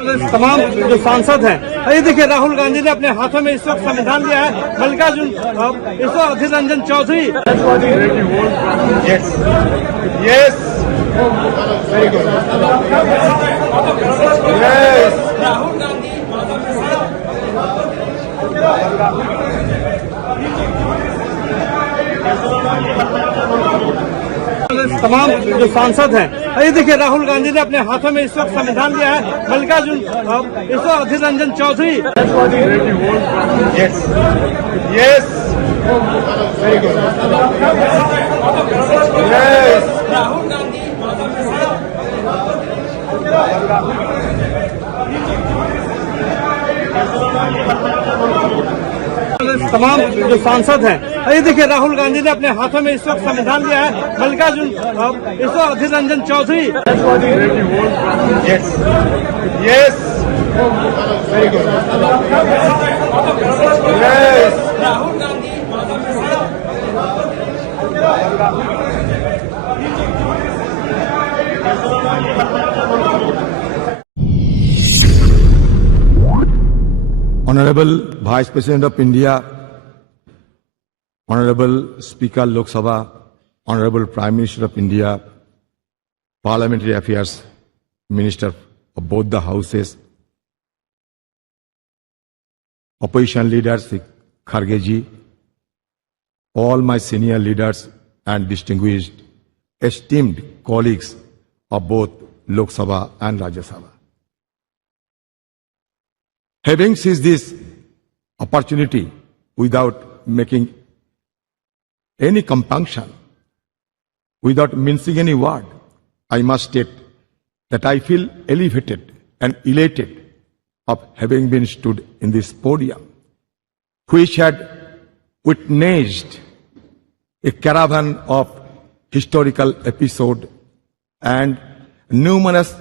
तमाम जो सांसद हैं, ये देखिए राहुल गांधी ने अपने हाथों में इस वक्त संविधान लिया है। मल्लिकार्जुन इस वक्त Adhir Ranjan Chaudhary Yes. Very good. Yes. तमाम जो सांसद हैं, ये देखिए राहुल गांधी ने अपने हाथों में इस वक्त संविधान लिया है। मल्लिकार्जुन इस वक्त Adhir Ranjan Chaudhary Yes. Yes. Very good. Yes. तमाम जो सांसद हैं, ये देखिए राहुल गांधी ने अपने हाथों में इस वक्त संविधान लिया है। मल्लिकार्जुन इस वक्त Adhir Ranjan Chaudhary Yes. Yes. Very good. Yes. Honorable Vice President of India, Honorable Speaker Lok Sabha, Honorable Prime Minister of India, Parliamentary Affairs Minister of both the houses, opposition leaders Kharge ji, all my senior leaders and distinguished, esteemed colleagues of both Lok Sabha and Rajya Sabha. Having seized this opportunity without making any compunction, without mincing any word, I must state that I feel elevated and elated of having been stood in this podium, which had witnessed a caravan of historical episodes and numerous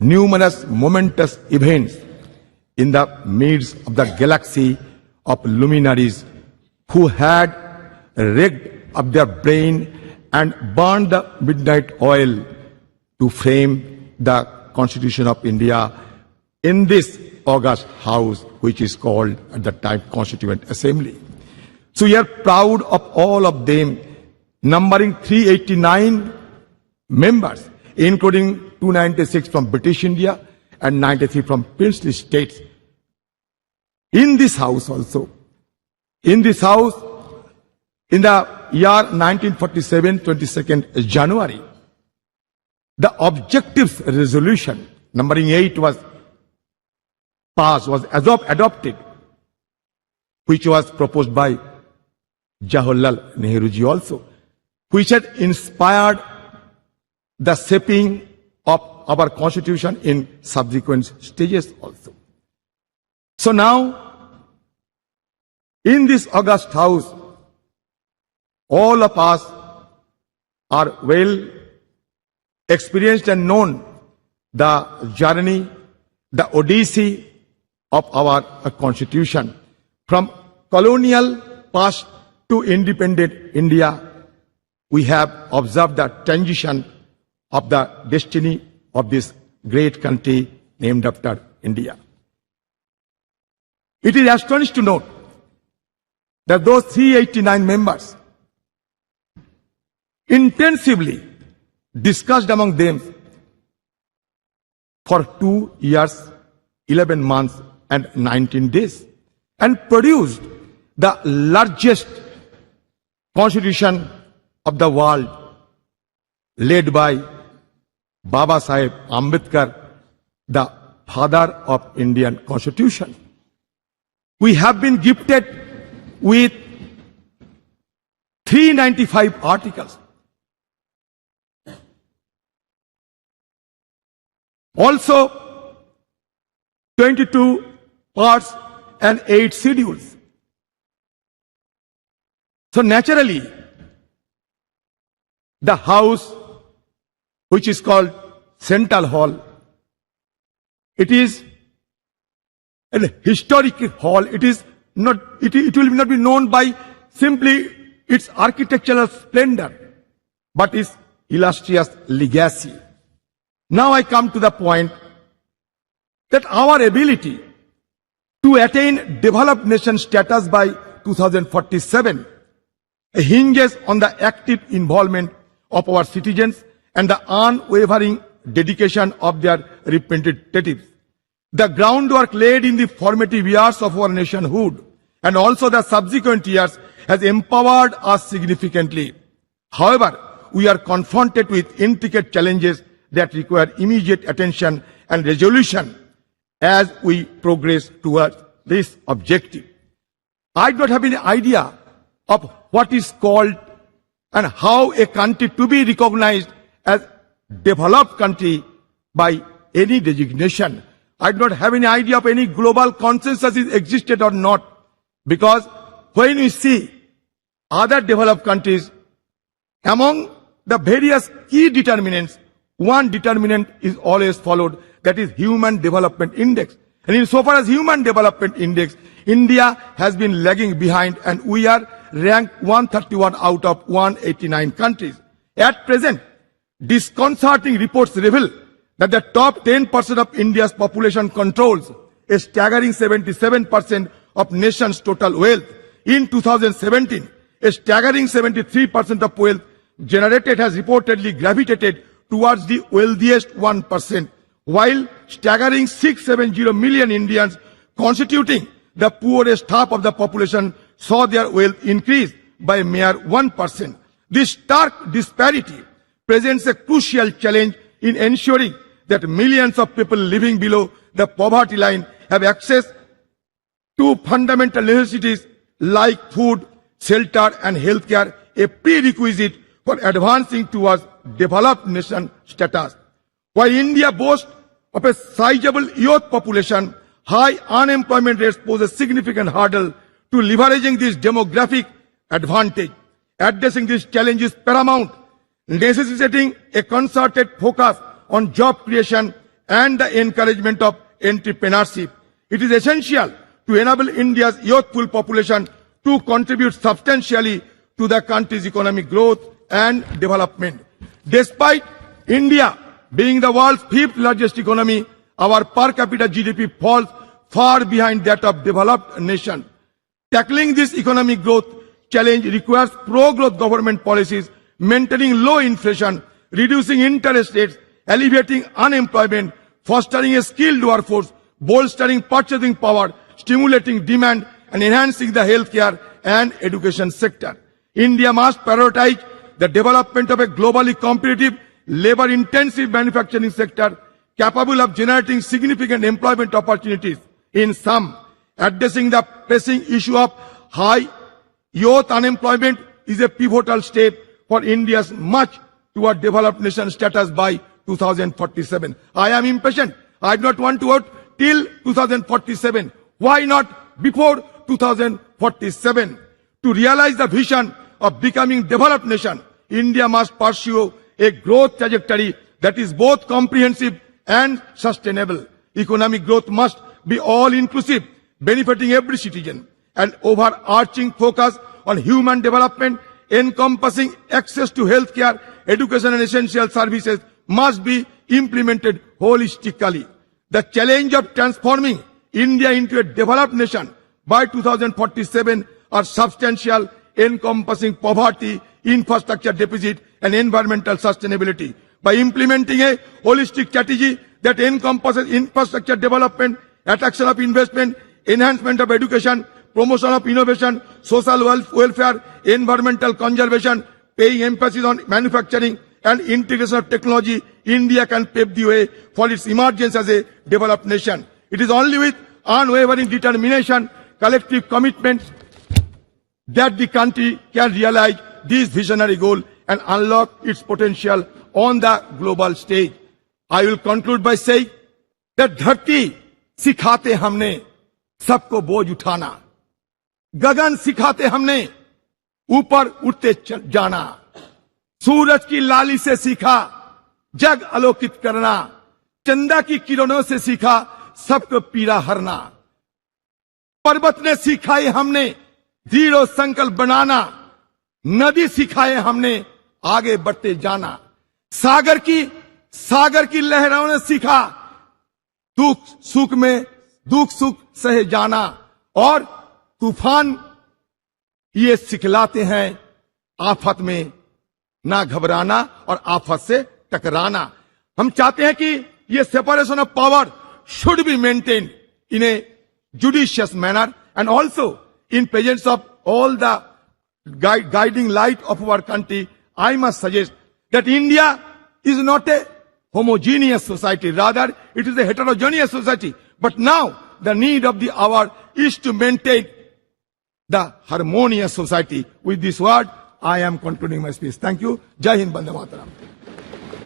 momentous events in the midst of the galaxy of luminaries who had rigged up their brain and burned the midnight oil to frame the Constitution of India in this august house, which is called at the time Constituent Assembly. So we are proud of all of them, numbering 389 members, including 296 from British India and 93 from princely states. In this house also, in this house, in the year 1947, 22nd January, the objectives resolution, numbering 8 was passed, was adopted, which was proposed by Jawaharlal Nehru ji also, which had inspired the shaping of our constitution in subsequent stages also. So now, in this august house, all of us are well experienced and known the journey, the odyssey of our constitution. From colonial past to independent India, we have observed the transition of the destiny of this great country named after India. It is astonishing to note that those 389 members intensively discussed among them for 2 years, 11 months and 19 days and produced the largest constitution of the world, led by Baba Saheb Ambedkar, the father of Indian Constitution. We have been gifted with 395 articles. Also, 22 parts and 8 schedules. So naturally, the house, which is called Central Hall, it is a historic hall. It is not. It will not be known by simply its architectural splendor, but its illustrious legacy. Now I come to the point that our ability to attain developed nation status by 2047 hinges on the active involvement of our citizens and the unwavering dedication of their representatives. The groundwork laid in the formative years of our nationhood and also the subsequent years has empowered us significantly. However, we are confronted with intricate challenges that require immediate attention and resolution as we progress towards this objective. I don't have any idea of what is called and how a country to be recognized as developed country by any designation. I do not have any idea of any global consensus is existed or not, because when we see other developed countries, among the various key determinants, one determinant is always followed, that is Human Development Index. And insofar as Human Development Index, India has been lagging behind and we are ranked 131 out of 189 countries. At present, disconcerting reports reveal that the top 10% of India's population controls a staggering 77% of nation's total wealth. In 2017, a staggering 73% of wealth generated has reportedly gravitated towards the wealthiest 1%, while staggering 670 million Indians constituting the poorest half of the population saw their wealth increase by a mere 1%. This stark disparity presents a crucial challenge in ensuring that millions of people living below the poverty line have access to fundamental necessities like food, shelter and healthcare, a prerequisite for advancing towards developed nation status. While India boasts of a sizable youth population, high unemployment rates pose a significant hurdle to leveraging this demographic advantage. Addressing this challenge is paramount, necessitating a concerted focus on job creation and the encouragement of entrepreneurship. It is essential to enable India's youthful population to contribute substantially to the country's economic growth and development. Despite India being the world's fifth largest economy, our per capita GDP falls far behind that of developed nations. Tackling this economic growth challenge requires pro-growth government policies, maintaining low inflation, reducing interest rates, alleviating unemployment, fostering a skilled workforce, bolstering purchasing power, stimulating demand, and enhancing the healthcare and education sector. India must prioritize the development of a globally competitive, labor-intensive manufacturing sector capable of generating significant employment opportunities. In sum, addressing the pressing issue of high youth unemployment is a pivotal step for India's march toward developed nation status by 2047. I am impatient. I do not want to wait till 2047. Why not before 2047? To realize the vision of becoming developed nation, India must pursue a growth trajectory that is both comprehensive and sustainable. Economic growth must be all-inclusive, benefiting every citizen. An overarching focus on human development, encompassing access to healthcare, education and essential services must be implemented holistically. The challenge of transforming India into a developed nation by 2047 are substantial, encompassing poverty, infrastructure deficit and environmental sustainability. By implementing a holistic strategy that encompasses infrastructure development, attraction of investment, enhancement of education, promotion of innovation, social welfare, environmental conservation, paying emphasis on manufacturing and integration of technology, India can pave the way for its emergence as a developed nation. It is only with unwavering determination, collective commitment that the country can realize this visionary goal and unlock its potential on the global stage. I will conclude by saying that धरती सिखाते हमने सबको बोझ उठाना, गगन सिखाते हमने ऊपर उठते जाना, सूरज की लाली से सीखा जग आलोकित करना, चंदा की किरणों से सीखा सबको पीड़ा हरना, पर्वत ने सिखाए हमने दृढ़ संकल्प बनाना, नदी सिखाए हमने आगे बढ़ते जाना, सागर की लहरों ने सीखा सुख में दुख सुख सहे जाना और तूफान ये सिखलाते हैं आफत में ना घबराना और आफत से टकराना। हम चाहते हैं कि ये separation of power should be maintain in A judicious manner and also in presence of all the guiding light of our country, I must suggest that India is not a homogeneous society. Rather, it is a heterogeneous society. But now, the need of the hour is to maintain the harmonious society. With this word, I am concluding my speech. Thank you. Jai Hind, Bande Mataram.